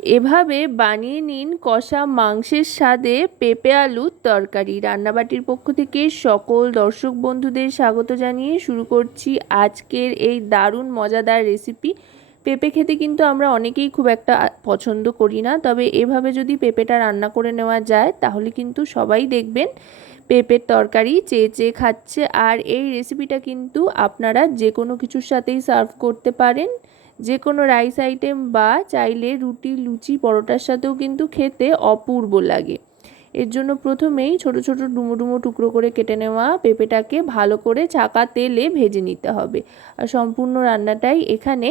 এভাবে বানিয়ে নিন কষা মাংসের স্বাদে পেঁপে আলুর তরকারি। রান্নাবাটির পক্ষ থেকে সকল দর্শক বন্ধুদের স্বাগত জানিয়ে শুরু করছি আজকের এই দারুণ মজাদার রেসিপি পেঁপে খেতে কিন্তু আমরা অনেকেই খুব একটা পছন্দ করি না, তবে এভাবে যদি পেঁপেটা রান্না করে নেওয়া যায়, তাহলে কিন্তু সবাই দেখবেন পেঁপের তরকারি চেয়ে চেয়ে খাচ্ছে। আর এই রেসিপিটা কিন্তু আপনারা যে কোনো কিছুর সাথেই সার্ভ করতে পারেন। যে কোনো রাইস আইটেম বা চাইলে রুটি, লুচি, পরোটার সাথেও কিন্তু খেতে অপূর্ব লাগে। এর জন্য প্রথমেই ছোট ছোট ডুমো ডুমো টুকরো করে কেটে নেওয়া পেঁপেটাকে ভালো করে ছাকা তেলে ভেজে নিতে হবে। আর সম্পূর্ণ রান্নাটাই এখানে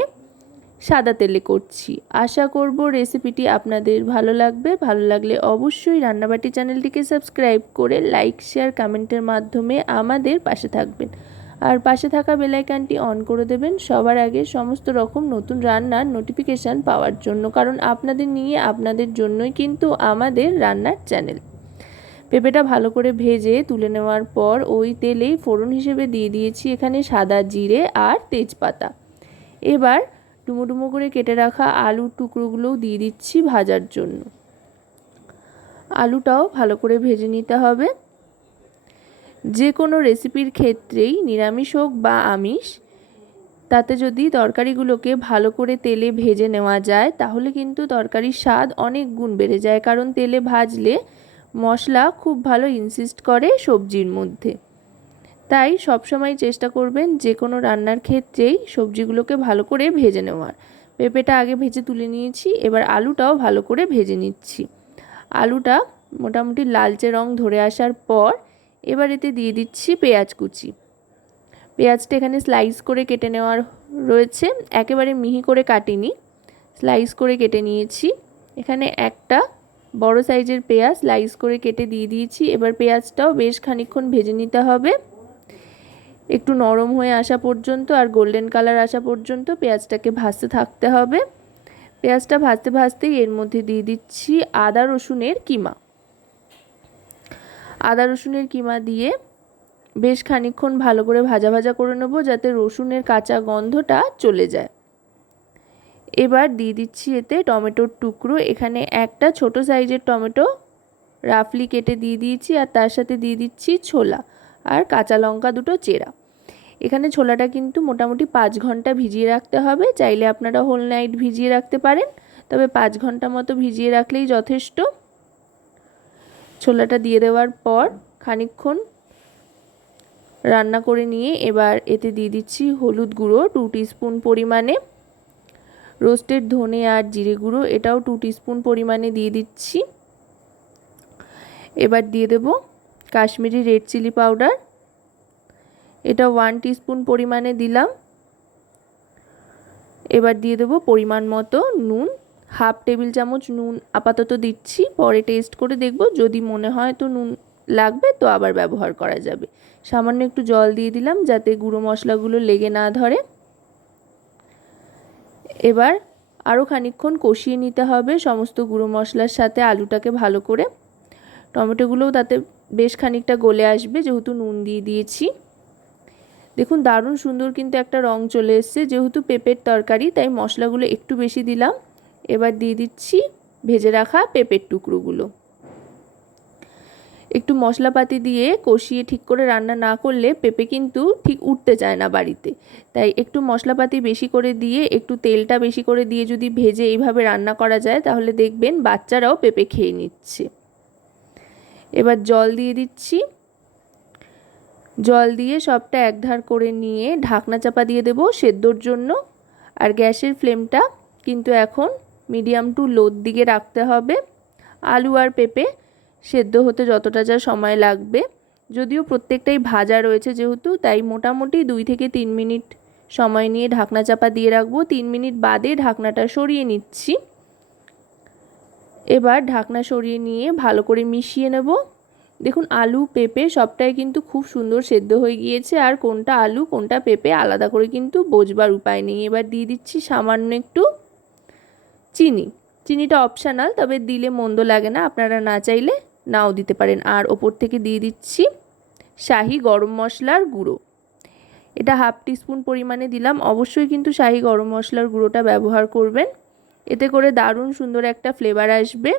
সাদা তেলে করছি। আশা করব রেসিপিটি আপনাদের ভালো লাগবে। ভালো লাগলে অবশ্যই রান্নাবাটি চ্যানেলটিকে সাবস্ক্রাইব করে লাইক শেয়ার কমেন্টের মাধ্যমে আমাদের পাশে থাকবেন। আর পাশে থাকা বেলাইকানটি অন করে দেবেন। সবার আগে সমস্ত রকম নতুন রান্নার নোটিফিকেশান পাওয়ার জন্য, কারণ আপনাদের নিয়ে আপনাদের জন্যই কিন্তু আমাদের রান্নার চ্যানেল পেঁপেটা ভালো করে ভেজে তুলে নেওয়ার পর ওই তেলেই ফোড়ন হিসেবে দিয়ে দিয়েছি এখানে সাদা জিরে আর তেজপাতা। এবার ডুমো করে কেটে রাখা আলুর টুকরোগুলোও দিয়ে দিচ্ছি ভাজার জন্য। আলুটাও ভালো করে ভেজে নিতে হবে। যে কোনো রেসিপির ক্ষেত্রেই নিরামিষ হোক বা আমিষ, তাতে যদি তরকারিগুলোকে ভালো করে তেলে ভেজে নেওয়া যায়, তাহলে কিন্তু তরকারির স্বাদ অনেক গুণ বেড়ে যায়। কারণ তেলে ভাজলে মশলা খুব ভালো ইনসিস্ট করে সবজির মধ্যে। তাই সবসময় চেষ্টা করবেন যে কোনো রান্নার ক্ষেত্রেই সবজিগুলোকে ভালো করে ভেজে নেওয়ার। পেঁপেটা আগে ভেজে তুলে নিয়েছি, এবার আলুটাও ভালো করে ভেজে নিচ্ছি। আলুটা মোটামুটি লালচে রং ধরে আসার পর এবার এতে দিয়ে দিচ্ছি পেঁয়াজ কুচি। পেঁয়াজটা এখানে স্লাইস করে কেটে নেওয়ার রয়েছে। একেবারে মিহি করে কাটিনি স্লাইস করে কেটে নিয়েছি। এখানে একটা বড় সাইজের পেঁয়াজ স্লাইস করে কেটে দিয়ে দিয়েছি। এবার পেঁয়াজটাও বেশ খানিক্ষণ ভেজে নিতে হবে। একটু নরম হয়ে আসা পর্যন্ত আর গোল্ডেন কালার আসা পর্যন্ত পেঁয়াজটাকে ভাজতে থাকতে হবে। পেঁয়াজটা ভাজতে ভাজতেই এর মধ্যে দিয়ে দিচ্ছি আদা রসুনের কিমা। আদা রসুনের কিমা দিয়ে বেশ খানিক্ষণ ভালো করে ভাজা ভাজা করে নেব যাতে রসুনের কাঁচা গন্ধটা চলে যায়। এবার দিয়ে দিচ্ছি এতে টমেটোর টুকরো। এখানে একটা ছোট সাইজের টমেটো রাফলি কেটে দিয়ে দিয়েছি আর তার সাথে দিয়ে দিচ্ছি ছোলা আর কাঁচা লঙ্কা দুটো চেরা। এখানে ছোলাটা কিন্তু মোটামুটি পাঁচ ঘণ্টা ভিজিয়ে রাখতে হবে। চাইলে আপনারা হোল নাইট ভিজিয়ে রাখতে পারেন, তবে পাঁচ ঘণ্টা মতো ভিজিয়ে রাখলেই যথেষ্ট। ছোলাটা দিয়ে দেওয়ার পর খানিক্ষণ রান্না করে নিয়ে এবার এতে দিয়ে দিচ্ছি হলুদ গুঁড়ো টু স্পুন পরিমাণে, রোস্টেড ধনে আর জিরে গুঁড়ো, এটাও টু স্পুন পরিমাণে দিয়ে দিচ্ছি। এবার দিয়ে দেব কাশ্মীরি রেড চিলি পাউডার, এটা ওয়ান স্পুন পরিমাণে দিলাম। এবার দিয়ে দেবো পরিমাণ মতো নুন হাফ টেবিল চামচ নুন আপাতত দিচ্ছি, পরে টেস্ট করে দেখব, যদি মনে হয় তো নুন লাগবে তো আবার ব্যবহার করা যাবে। সামান্য একটু জল দিয়ে দিলাম যাতে গুঁড়ো মশলাগুলো লেগে না ধরে। এবার আরও খানিক্ষণ কষিয়ে নিতে হবে সমস্ত গুঁড়ো মশলার সাথে আলুটাকে ভালো করে। টমেটোগুলোও তাতে বেশ খানিকটা গলে আসবে যেহেতু নুন দিয়ে দিয়েছি। দেখুন, দারুণ সুন্দর কিন্তু একটা রং চলে এসছে। যেহেতু পেঁপের তরকারি, তাই মশলাগুলো একটু বেশি দিলাম। এবার দিয়ে দিচ্ছি ভেজে রাখা পেঁপের টুকরোগুলো। একটু মশলাপাতি দিয়ে কষিয়ে ঠিক করে রান্না না করলে পেঁপে কিন্তু ঠিক উঠতে চায় না বাড়িতে। তাই একটু মশলাপাতি বেশি করে দিয়ে, একটু তেলটা বেশি করে দিয়ে যদি ভেজে এইভাবে রান্না করা যায়, তাহলে দেখবেন বাচ্চারাও পেঁপে খেয়ে নিচ্ছে। এবার জল দিয়ে দিচ্ছি। জল দিয়ে সবটা একধার করে নিয়ে ঢাকনা চাপা দিয়ে দেব সেদ্ধর জন্য। আর গ্যাসের ফ্লেমটা কিন্তু এখন মিডিয়াম টু লোর দিকে রাখতে হবে। আলু আর পেঁপে সেদ্ধ হতে যতটা যা সময় লাগবে। যদিও প্রত্যেকটাই ভাজা রয়েছে যেহেতু, তাই মোটামুটি দুই থেকে তিন মিনিট সময় নিয়ে ঢাকনা চাপা দিয়ে রাখব। তিন মিনিট বাদে ঢাকনাটা সরিয়ে নিচ্ছি। এবার ঢাকনা সরিয়ে নিয়ে ভালো করে মিশিয়ে নেব। দেখুন, আলু, পেঁপে সবটাই কিন্তু খুব সুন্দর সেদ্ধ হয়ে গিয়েছে। আর কোনটা আলু, কোনটা পেঁপে আলাদা করে কিন্তু বোঝবার উপায় নেই। এবার দিয়ে দিচ্ছি সামান্য একটু চিনি। চিনিটা অপশানাল তবে দিলে মন্দ লাগে না। আপনারা না চাইলে নাও দিতে পারেন। আর ওপর থেকে দিয়ে দিচ্ছি শাহি গরম মশলার গুঁড়ো। এটা হাফ টিস্পুন পরিমাণে দিলাম। অবশ্যই কিন্তু শাহি গরম মশলার গুঁড়োটা ব্যবহার করবেন। এতে করে দারুণ সুন্দর একটা ফ্লেভার আসবে।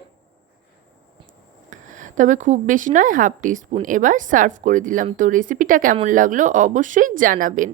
তবে খুব বেশি নয়, হাফ টিস্পুন। এবার সার্ভ করে দিলাম। তো রেসিপিটা কেমন লাগল অবশ্যই জানাবেন।